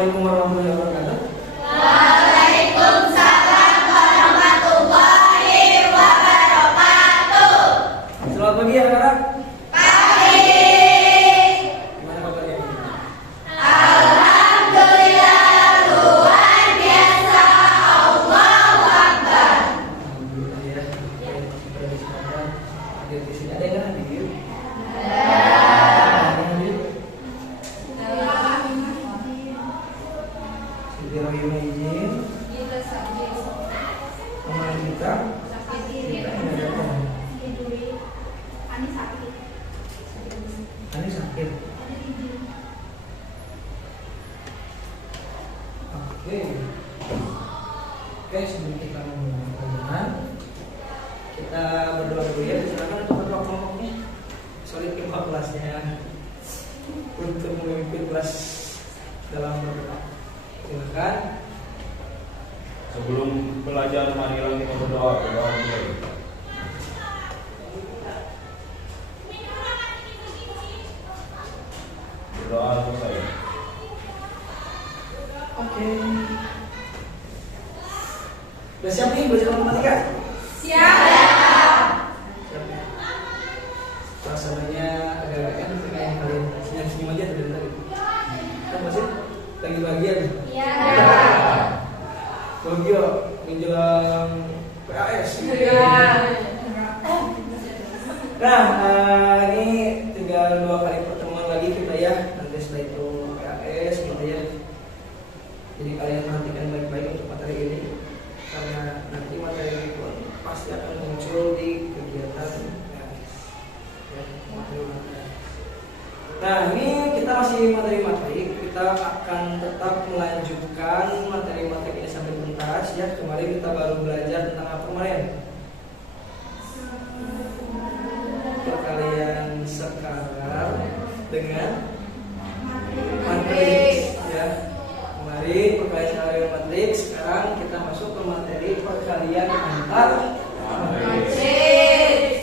Assalamualaikum warahmatullahi wabarakatuh. Waalaikumsalam warahmatullahi wabarakatuh. Selamat pagi anak-anak. Pagi. Gimana kabarnya? Alhamdulillah luar biasa. Allahu Akbar. Alhamdulillah ya. Kita disediakan hadir di sini. Ada yang nggak hadir? Bismillahirrahmanirrahim. Izin. Kemarin kita Ani sakit. Oke, sebelum kita memulai pelajaran, kita berdoa dulu ya. Silakan untuk berdoa kelompoknya. Solid kelompok kelasnya untuk memimpin kelas dalam berdoa. Silakan. Sebelum belajar, marilah kita berdoa dulu. Berdoa untuk saya. Oke. Udah siap nih belajar matematika? Siap. Siap ya. Suasananya agak-agak kan kayak kalian senyum-senyum aja dari tadi. Kan masih lagi bagian. Ya. Bagio menjelang PAS. Nah, ini tinggal 2 kali pertemuan lagi kita ya. Nanti setelah itu PAS gitu ya. Jadi kalian perhatikan baik-baik untuk materi ini, karena nanti materi ini pun pasti akan muncul di kegiatan PAS. Ya, materi-materi. Nah, ini kita masih materi-materi. Kita akan tetap melanjutkan materi-materi ini sampai tuntas ya. Kemarin kita baru belajar tentang apa kemarin? Perkalian sekalar dengan matriks ya. Kemarin perkalian sekalar dengan matriks. Sekarang kita masuk ke materi perkalian antar matriks.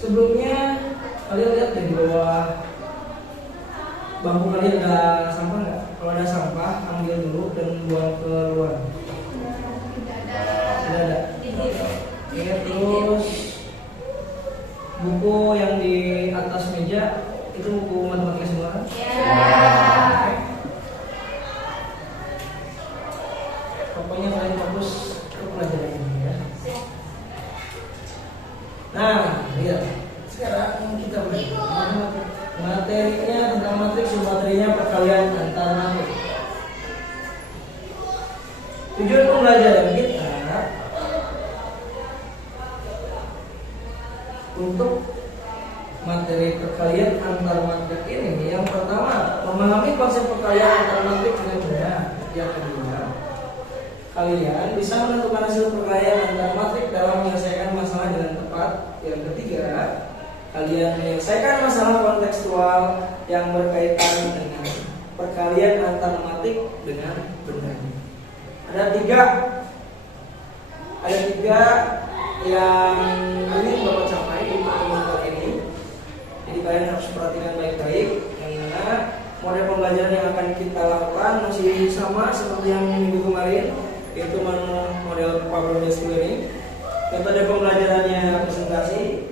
Sebelumnya kalian lihat di bawah bangku kalian ada sampah nggak? Kalau ada sampah, ambil dulu dan buang keluar. Tidak ada. Oke, terus buku yang di atas meja itu buku matematika semua kan? Oke. Pokoknya kalian fokus ke pelajaran ini ya. Nah, lihat. Sekarang kita belajar materinya tentang matriks, materinya perkalian antar matriks. Tujuan pembelajaran kita untuk materi perkalian antar matriks ini, yang pertama memahami konsep perkalian antar matriks dengan benar. Yang kedua, kalian bisa menentukan hasil perkalian antar matriks dalam menyelesaikan masalah dengan tepat. Yang ketiga, kalian menyelesaikan masalah kontekstual yang berkaitan dengan perkalian antar matriks dengan benar. Ada tiga yang ingin Bapak capai di pertemuan kali ini. Jadi kalian harus perhatikan baik-baik, karena model pembelajaran yang akan kita lakukan masih sama seperti yang minggu kemarin, yaitu model power-based learning. Metode pembelajarannya presentasi,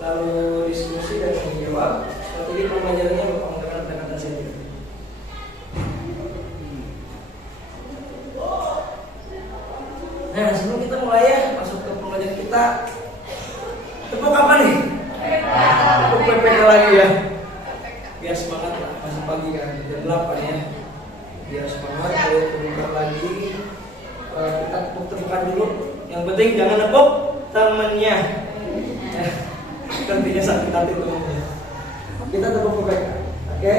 lalu diskusi dan menjawab. Strategi pembelajarannya Bapak menggunakan pendekatan saintifik. Nah, sebelum kita mulai ya, masuk ke pembelajaran kita. Tepuk apa nih? Tepuk PPK lagi ya. Biar semangat lah, masih pagi kan, jam 8 ya. Biar semangat, kalau terbuka lagi. Kita tepuk-tepukan dulu. Yang penting jangan nepuk temennya. Tentunya sakit hati temennya. Kita tepuk PPK. Oke.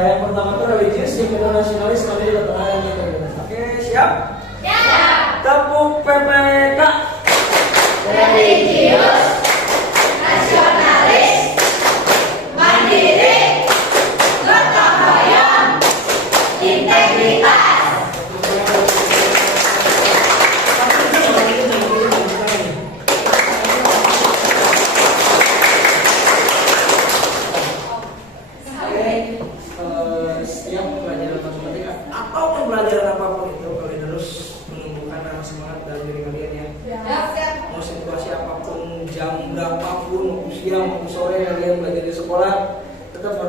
Yang pertama itu religius, yang kedua nasionalis, nanti di tengah yang integritas. Oke, siap? Siap. Tepuk PPK. Religius, nasionalis, mandiri, gotong royong, integritas.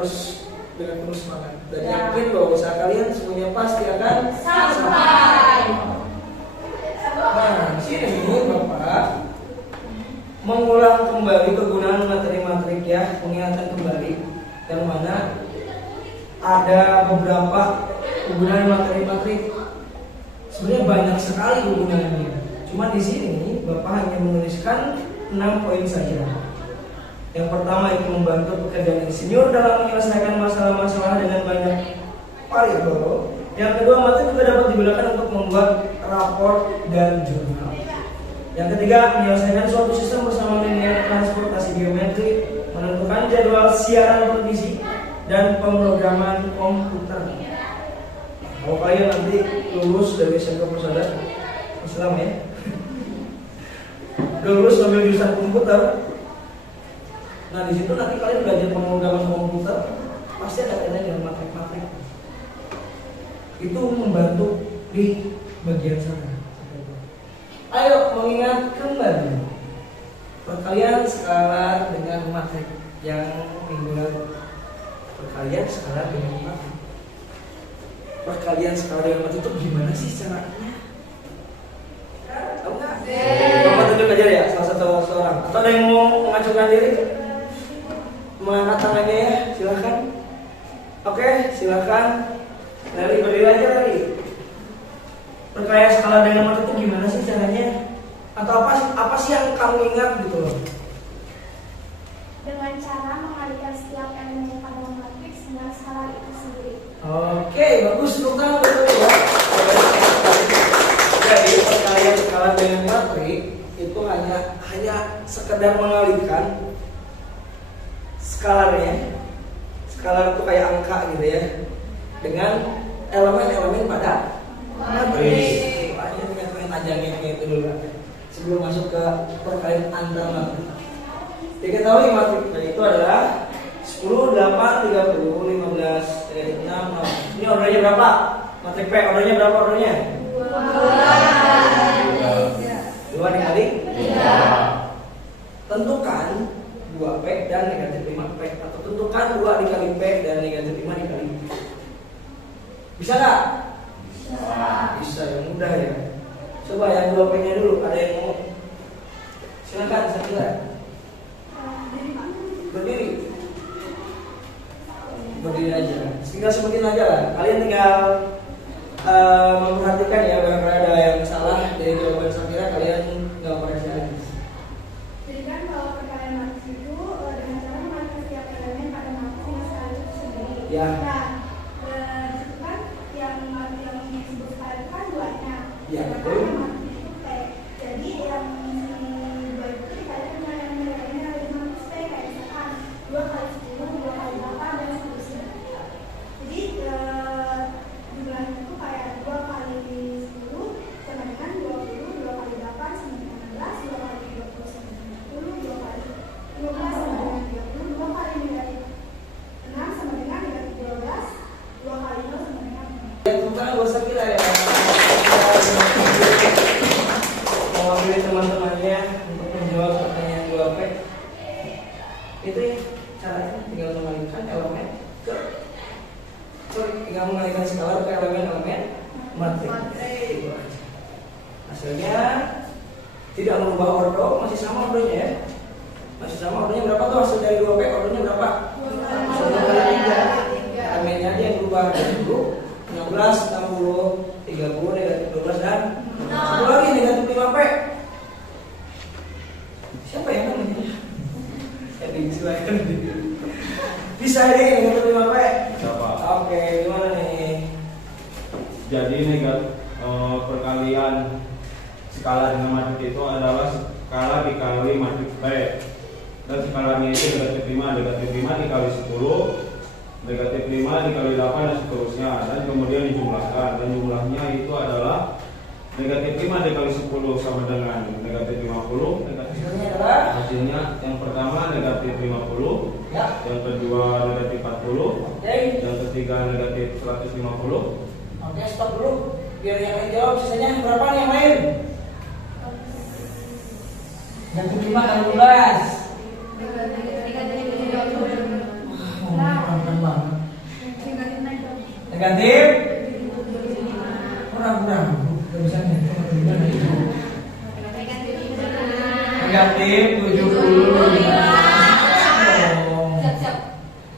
harus dengan penuh semangat dan yakin bahwa usaha kalian semuanya pasti akan Sampai. Nah, di sini Bapak mengulang kembali kegunaan materi-materi ya, mengingatkan kembali yang mana ada beberapa kegunaan materi-materi. Sebenarnya banyak sekali kegunaannya. Cuma di sini Bapak hanya menuliskan 6 poin saja. Yang pertama itu membantu pekerjaan insinyur dalam menyelesaikan masalah-masalah dengan banyak variabel. Yang kedua, materi juga dapat digunakan untuk membuat rapor dan jurnal. Yang ketiga, menyelesaikan suatu sistem bersama linear transportasi geometri, menentukan jadwal siaran televisi, dan pemrograman komputer. Kalau kalian nanti lulus dari SMK Persada Islam ya, udah lulus ambil jurusan komputer. Nah di situ nanti kalian belajar pemrograman komputer, pasti ada kaitannya dengan matematik. Itu membantu di bagian sana. Ayo mengingat kembali perkalian skala dengan matrik yang minggu lalu. Perkalian skala dengan matrik. Perkalian skala dengan matrik itu gimana sih caranya? Tahu nggak? Bapak tunjuk aja ya salah satu orang. Atau ada yang mau mengajukan diri? Mengangkat tangannya ya, silahkan. Oke, silahkan. Lari berdiri aja lari. Perkalian skala dengan matrik itu gimana sih caranya? Atau apa sih yang kamu ingat gitu loh? Dengan cara mengalihkan setiap elemen pada matriks dengan skala itu sendiri. Oke, bagus, tepuk tangan betul ya. Jadi perkalian skala dengan matrik itu hanya sekedar mengalihkan skalarnya. Skalar itu kayak angka gitu ya, dengan elemen-elemen pada matris. Hanya dengan tajamnya itu dulu sebelum masuk ke perkalian antar matrik. Diketahui matriknya itu adalah 10, 8, 30, 15, 6, 6. Ini ordernya berapa? Matrik P ordernya berapa ordernya? 2 dikali 3. Tentukan 2P dan negatif 5P. Atau tentukan 2 dikali P dan negatif 5 dikali P. Bisa gak? Bisa, yang mudah ya. Coba yang 2P nya dulu, ada yang mau? Silakan, saya berdiri aja. Tinggal sebutin aja lah. Kalian tinggal memperhatikan ya, barangkali ada yang salah dari jawaban saya kira kalian nggak koreksi lagi. Jadi kan kalau perkalian matriks itu dengan cara mengalihkan setiap elemen pada matriks dengan skala itu sendiri. Ya. Nah, itu kan yang disebut skala itu kan 2-nya. Ya, Sedangkan betul. yang matriks itu P. Jadi yang si 2 itu dikalikan dengan yang nilainya dari matriks P kayak misalkan 2 kali 10, 2 kali 8 dan seterusnya. Jadi jumlahnya itu kayak 2 kali 10 sama dengan 20, 2 kali 8 sama dengan 16, 2 kali 20 sama dengan 10, 2 kali 15 sama dengan 30, 2 kali negatif 6 sama dengan negatif 12, 2 kali 0 sama dengan 6. Tentang gak usah kira ya. Mewakili teman-temannya untuk menjawab pertanyaan 2P. Itu ya caranya, tinggal mengalihkan elemen ke tinggal mengalihkan skala ke elemen-elemen matrik. Itu aja. Hasilnya tidak merubah ordo, masih sama ordonya ya. Masih sama ordonya berapa tuh hasil dari 2P? Ordonya berapa? 1 kali 3. Elemennya aja yang berubah dari dulu 16, 60, 30, negatif 12 dan satu lagi negatif 5P. Siapa yang namanya? Silakan. Bisa deh negatif 5P. Siapa? Oke, gimana nih? Jadi perkalian skala dengan matrik itu adalah skala dikali matrik P. Dan skalanya itu negatif 5, negatif 5 dikali 10, negatif 5 dikali 8 dan seterusnya. Dan kemudian dijumlahkan. Dan jumlahnya itu adalah negatif 5 dikali 10 sama dengan negatif 50. Hasilnya adalah Hasilnya yang pertama negatif 50, ya. yang kedua negatif 40, Oke. yang ketiga negatif 150. Oke, stop dulu. Biar yang lain jawab, sisanya berapa nih yang lain? Negatif 5 kali 12. Pelan-pelan Negatif? Kurang. Gak bisa nih. Negatif 75.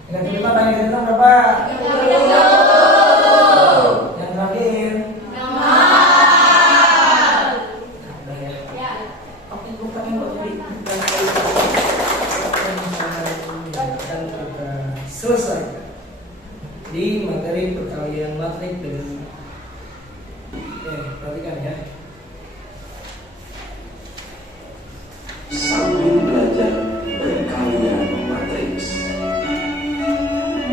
Negatif 5 tanya kita berapa? Yang terakhir. Udah ya. Oke, bukan yang buat tadi. Dan kita selesai di materi perkalian matrik dengan perhatikan ya. Sambil belajar perkalian matriks.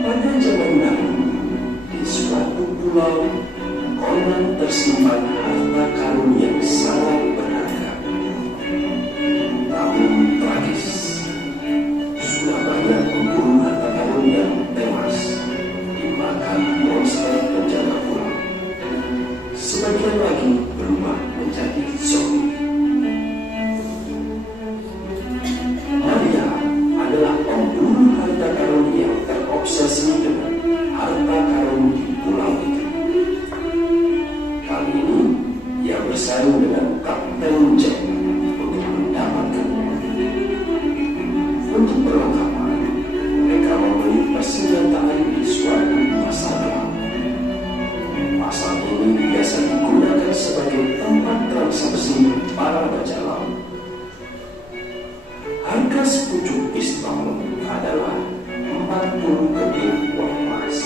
Pada zaman dahulu, di suatu pulau, konon tersimpan harta karun yang sangat berharga. Namun tragis, sudah banyak pemburu harta karun yang tewas dimakan monster penjaga pulau. Sebagian lagi berubah menjadi zombie. Maria adalah pemburu harta karun yang terobsesi dengan harta karun di pulau itu. Kali ini ia bersaing dengan Kapten Jack untuk mendapatkannya. Untuk perlengkapan, mereka membeli persenjataan di suatu pasar gelap. Pasar ini biasa digunakan sebagai tempat transaksi para bajak laut. Harga sepucuk pistol adalah 40 keping uang emas.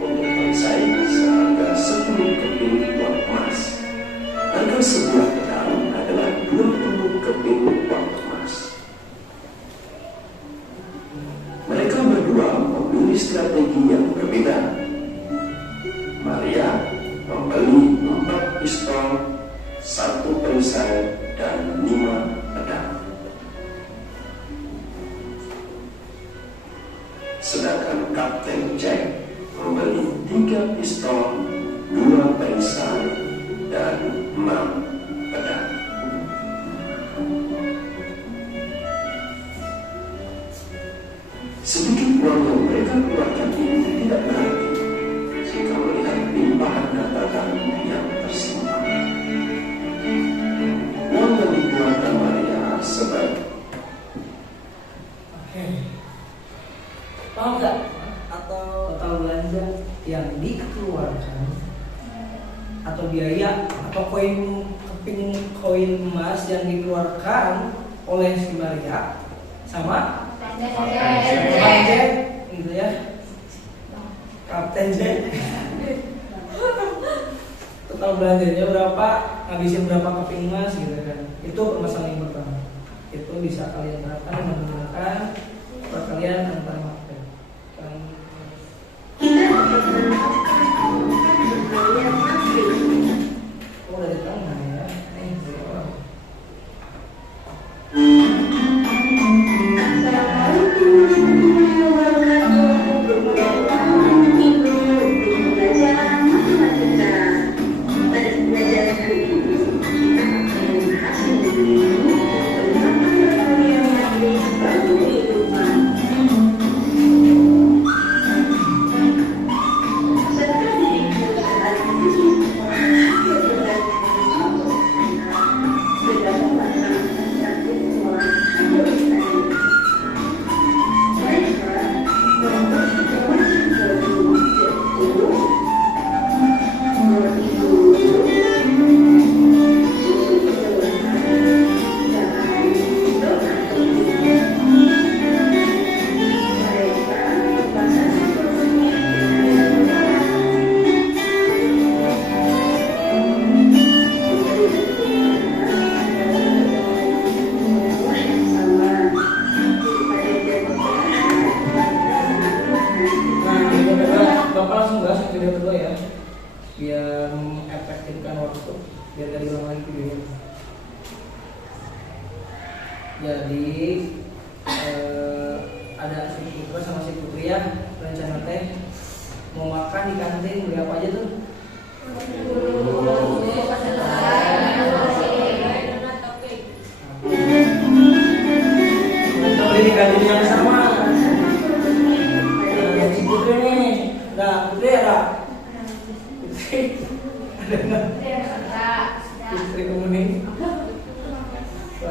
Untuk bersaing seharga 10 keping uang emas. Harga sebuah pedang adalah 20 keping uang emas. Mereka berdua memilih strategi yang berbeda. Maria membeli 4 pistol, 1 perisai, dan 5 pedang. Sedangkan Kapten Jack membeli 3 pistol, 2 perisai, dan 6 pedang. Sedikit uang yang mereka keluarkan ini tidak berarti jika melihat limpahan harta karun yang tersimpan. Uang yang dikeluarkan Maria sebagai Paham nggak? Atau total belanja yang dikeluarkan atau biaya atau keping koin emas yang dikeluarkan oleh si Maria sama Kapten Jack gitu ya. Kapten Jack. Total belanjanya berapa, ngabisin berapa keping emas gitu kan. Itu permasalahan yang pertama. Itu bisa kalian terapkan menggunakan perkalian antar materi. Oh, dari tengah ya. Biar efektifkan waktu, biar gak diulang lagi videonya. Jadi ada si Putra sama si Putri ya, rencana teh mau makan di kantin, beli apa aja tuh? Kita beli di kantin yang sama. Si Putri nih, nah Putri ada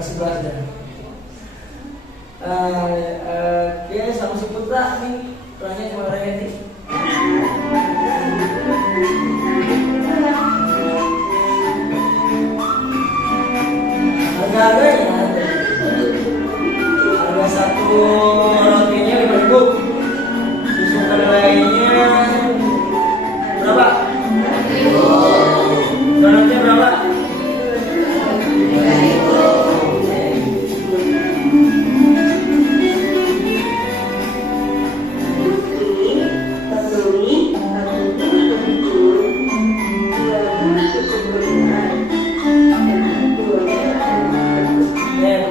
kasih bahas dah. Oke, sama si Putra nih, Putranya sama Rayani. Harganya, harga satu rotinya 5.000, susu kedelainya berapa? Donatnya berapa?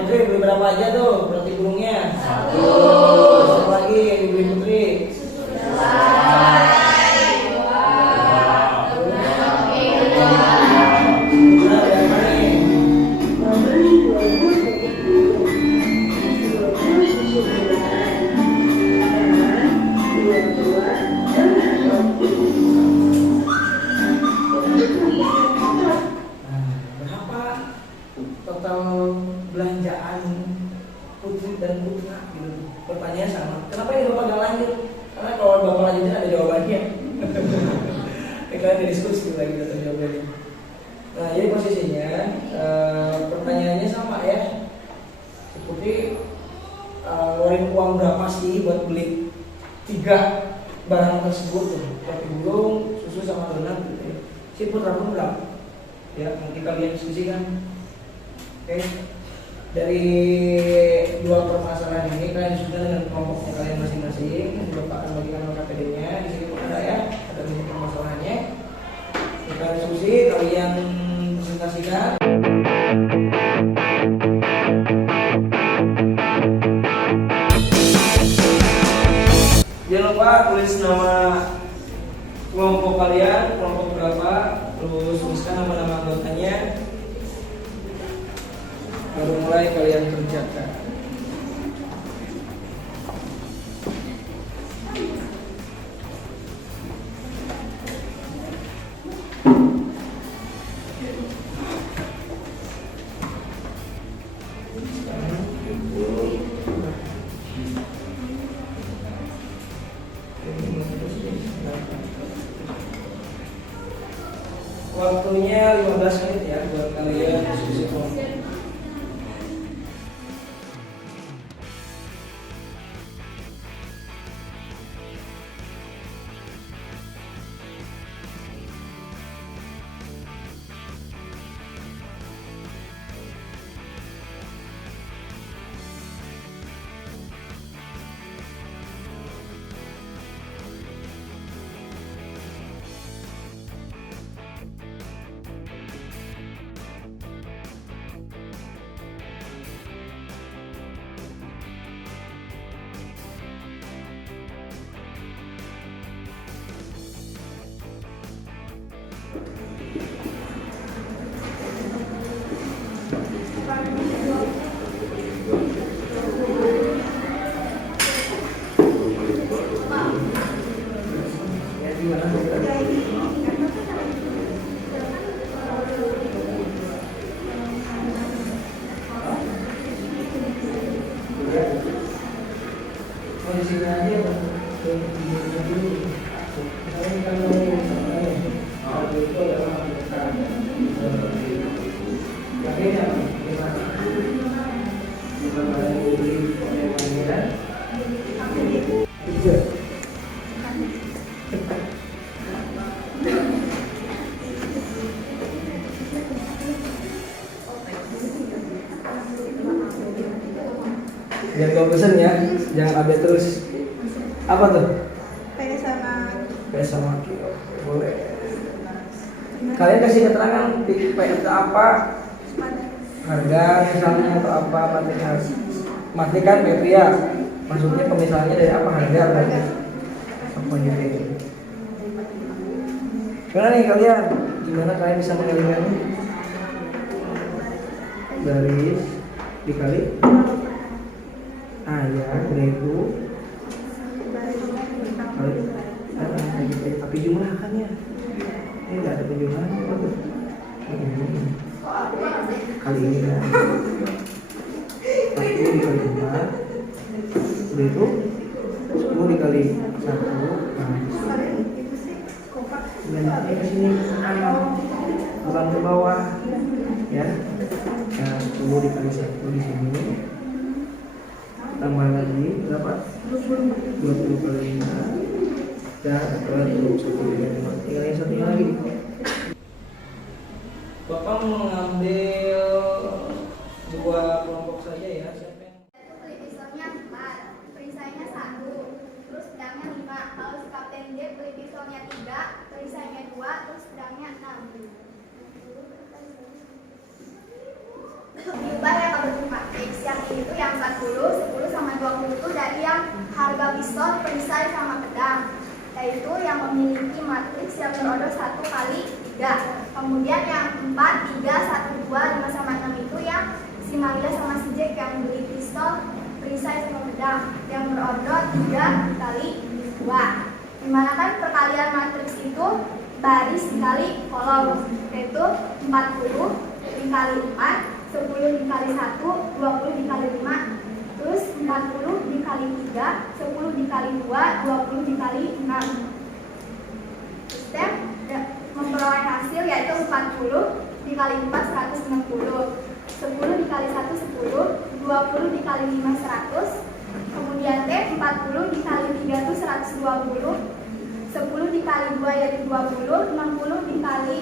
Putri beli berapa aja tuh roti gulungnya? Satu lagi yang dibeli Putri. Berapa total belanjaan Putri dan Putra gitu? Pertanyaan sama. Kenapa ini Bapak gak lanjut? Karena kalau Bapak lanjutin ada jawabannya. Kalian ada diskusi lagi atau jawabannya. Nah, jadi posisinya pertanyaannya sama ya. Si Putri ngeluarin uang berapa sih buat beli 3 barang tersebut tuh, roti gulung, susu sama donat gitu ya. Si Putra pun berapa? Ya, nanti kalian diskusikan. Oke. Dari 2 permasalahan ini kalian sudah dengan kelompoknya kalian masing-masing. Bapak akan bagikan KPD-nya. Di sini pun ada ya, ada permasalahannya. Kita diskusi, kalian presentasikan. Jangan lupa tulis nama kelompok kalian, kelompok berapa, terus tuliskan nama-nama anggotanya. Baru mulai kalian kerjakan. Waktunya 15 menit ya buat kalian diskusi kelompok. Jangan kau pesen ya, jangan update terus. Apa tuh? PS sama Q. Boleh. Kalian kasih keterangan PS itu apa? Harga misalnya atau apa? Matikan Petria. Maksudnya pemisahannya dari apa harga berarti? Apa gitu? Gimana nih kalian? Gimana kalian bisa mengalihkannya? Garis dikali ya, itu tapi jumlahannya ini nggak ada penjumlahan kali ini kan 10 dikali 4. Udah itu 10 dikali 1. Nah, ke sini bukan ke bawah ya. Nah, 10 dikali 1 di sini. Tambah lagi berapa? 20 kali 5. Dan 21 kali 5. Tinggal yang satunya lagi. Bapak mengambil 2 kelompok saja ya. Siapa yang Pisaunya 4, perisainya 1, terus pedangnya 5. Kalau si Kapten D beli pisaunya 3, perisainya 2, terus pedangnya 6. Diubah ya ke bentuk matriks. Yang ini tuh yang 40, 10 sama 20 itu dari yang harga pistol, perisai sama pedang. Yaitu yang memiliki matriks yang berorder 1 kali 3. Kemudian yang 4, 3, 1, 2, 5 sama 6 itu yang si Maria sama si Jack yang beli pistol, perisai sama pedang yang berorder 3 kali 2. Dimana kan perkalian matriks itu baris dikali kolom, yaitu 40 dikali 4, 10 dikali 1, 20 dikali 5, terus 40 dikali 3, 10 dikali 2, 20 dikali 6. Step memperoleh hasil yaitu 40 dikali 4, 160, 10 dikali 1, 10, 20 dikali 5, 100. Kemudian T, 40 dikali 3 itu 120, 10 dikali 2 yaitu 20, 60 dikali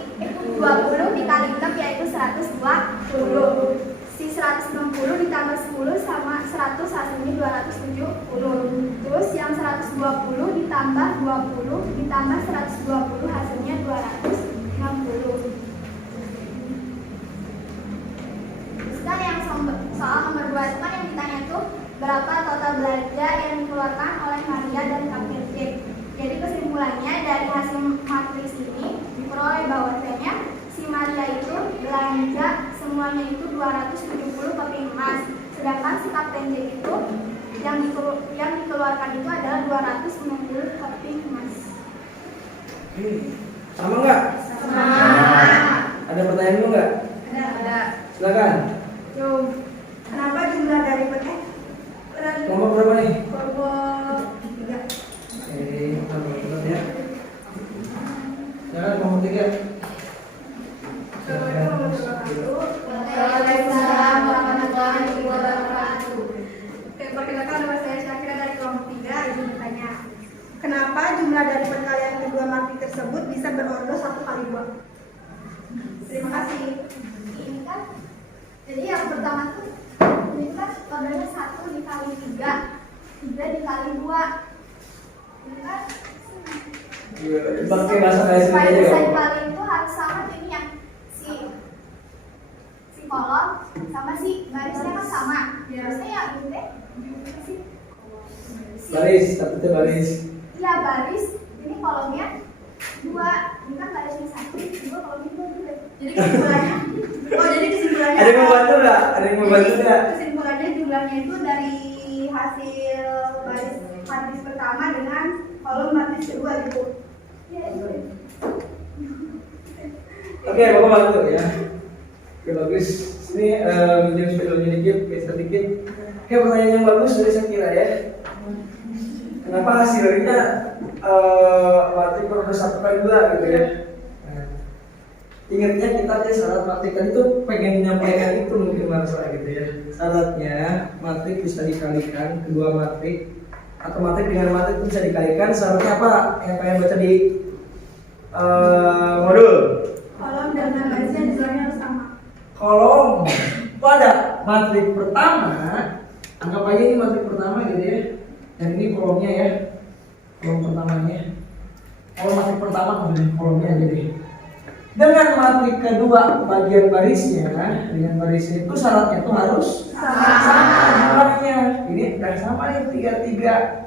20 dikali 6 yaitu 120. Si 160 ditambah 10 sama 100 hasilnya 270. Terus yang 120 ditambah 20 ditambah 120 hasilnya 260. Terus yang soal nomor 2 itu kan yang ditanya itu berapa total belanja yang dikeluarkan oleh Maria dan Kapten Jack. Jadi kesimpulannya dari hasil matriks ini diperoleh bahwasanya si Maria itu belanja semuanya itu 270 keping emas, sedangkan si Kapten Jack itu yang dikeluarkan itu adalah 290 keping emas. Sama nggak? Sama. Ada pertanyaan dulu nggak? Ada. Silakan. Kenapa jumlah dari paket? Kelompok berapa nih? Kelompok 3. Oke, ya. Silakan kelompok 3. Waalaikumsalam warahmatullahi wabarakatuh. Perkenalkan nama saya Syakira dari kelompok 3. Izin bertanya, kenapa jumlah dari perkalian kedua matrik tersebut bisa berorder 1 kali 2? Terima kasih. Ini kan, jadi yang pertama tuh ini kan ordernya 1 dikali 3, 3 dikali 2. Ini kan Pakai bahasa kayak supaya sini bisa aja. dikali itu harus sama ini yang si kolom sama si barisnya kan sama. Harusnya ya ini deh. Baris, tapi baris. Iya baris. Ini kolomnya 2. Ini kan barisnya 1, 2 kolomnya 2. Jadi kesimpulannya. Jadi kesimpulannya. Ada yang mau bantu nggak? Ada yang mau bantu nggak? Kesimpulannya jumlahnya itu dari hasil baris matris pertama dengan kolom matris kedua gitu. Oke, Bapak bantu ya. Oke, bagus. Ini minjem spidolnya dikit, geser dikit. Oke, pertanyaan yang bagus dari Syakira ya. Kenapa hasilnya matrik per 1 kali 2 gitu ya? Nah, ingatnya kita di syarat matrik tadi tuh pengen menyampaikan itu mungkin masalah gitu ya. Syaratnya matrik bisa dikalikan kedua matrik atau matrik dengan matrik itu bisa dikalikan. Syaratnya apa? Yang kalian baca di modul. Kolom dan barisnya jumlahnya harus sama. Kolom pada matrik pertama, anggap aja ini matrik pertama gitu ya. Dan ini kolomnya ya, kolom pertamanya. Kolom matrik pertama maksudnya kolomnya aja deh. Dengan matrik kedua bagian barisnya, dengan barisnya itu syaratnya itu harus sama jumlahnya. Ini udah sama nih 3.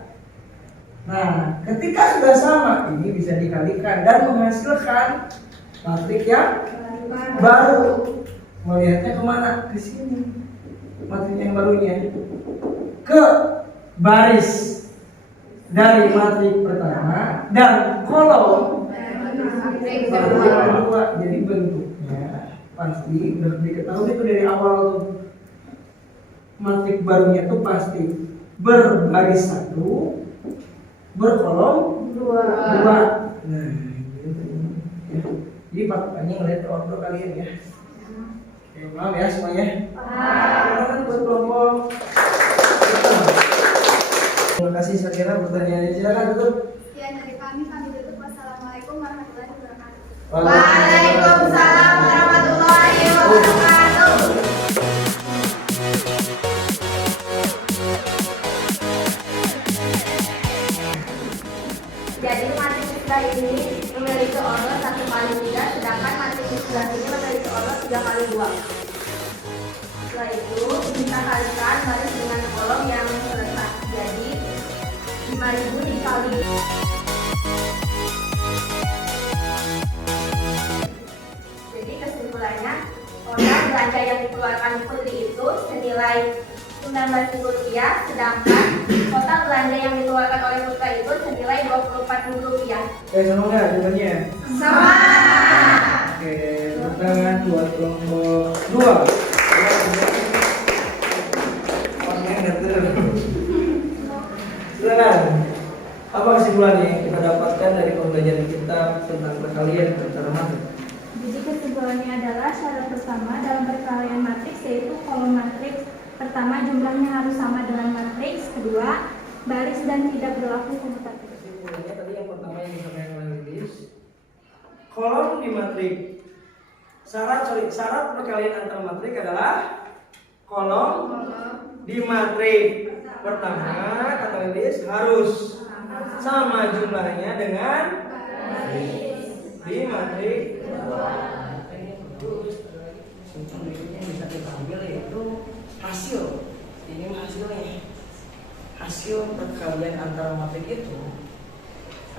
Nah, ketika sudah sama, ini bisa dikalikan dan menghasilkan matrik yang baru. Melihatnya kemana? Ke sini. Matrik yang barunya ke baris dari matrik pertama dan kolom matrik kedua. Jadi bentuknya pasti udah diketahui itu dari awal tuh. matrik barunya itu pasti berbaris 1, berkolom 2. Nah, gitu. Ya. Jadi patokannya ngeliat order kalian ya. Oke, paham ya semuanya? Paham. Buat kelompok. Terima kasih, saya kira pertanyaannya silakan tutup. Sekian dari kami tutup. Wassalamualaikum warahmatullahi wabarakatuh. Waalaikumsalam warahmatullahi wabarakatuh. Jadi matriks sebelah ini memiliki order 1 kali 3, sedangkan matriks sebelah ini memiliki order 3 kali 2. Setelah itu kita kalikan baris dengan kolom yang selesai. Jadi 5.000 dikali. Jadi kesimpulannya, total belanja yang dikeluarkan Putri itu senilai Rp19.000, sedangkan total belanja yang dikeluarkan oleh Putra itu senilai Rp24.000. Oke, sama nggak jawabannya? Sama. Oke, tepuk tangan buat kelompok 2. Silakan. Apa kesimpulannya yang kita dapatkan dari pembelajaran kita tentang perkalian antara matrik? Jadi kesimpulannya adalah syarat pertama dalam perkalian matriks yaitu kolom matriks pertama jumlahnya harus sama dengan matriks, kedua baris dan tidak berlaku komutatif. Kesimpulannya tadi yang pertama yang disampaikan oleh Lilis, kolom di matrik. Syarat perkalian antara matrik adalah kolom di matrik pertama kata Lilis harus sama jumlahnya dengan di matrik. Contoh berikutnya bisa kita ambil yaitu hasil. Ini hasilnya. Hasil perkalian antara matrik itu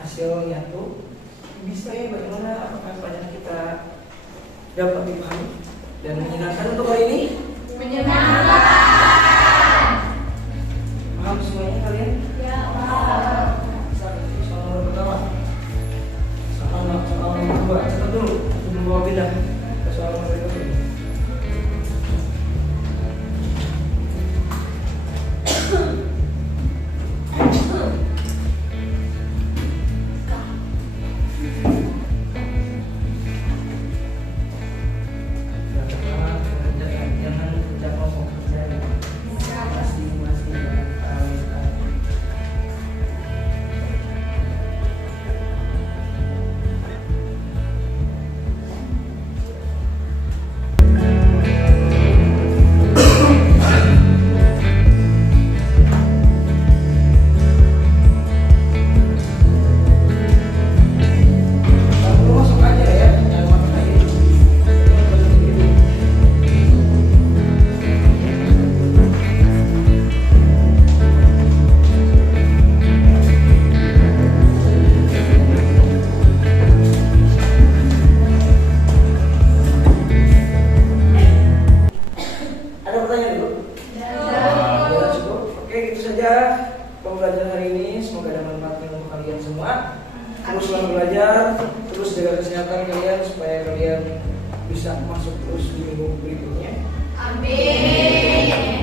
hasilnya tuh bisa ya bagaimana apakah pelajaran kita dapat dipahami dan menyenangkan untuk hari ini? Menyenangkan. Paham semuanya kalian? Ya, paham. Soal nomor pertama. Soal nomor kedua. Catat dulu sebelum bawa pindah ke soal nomor berikutnya. Pembelajaran hari ini semoga ada manfaatnya untuk kalian semua. Teruslah belajar, terus jaga kesehatan kalian supaya kalian bisa masuk terus di minggu berikutnya. Amin.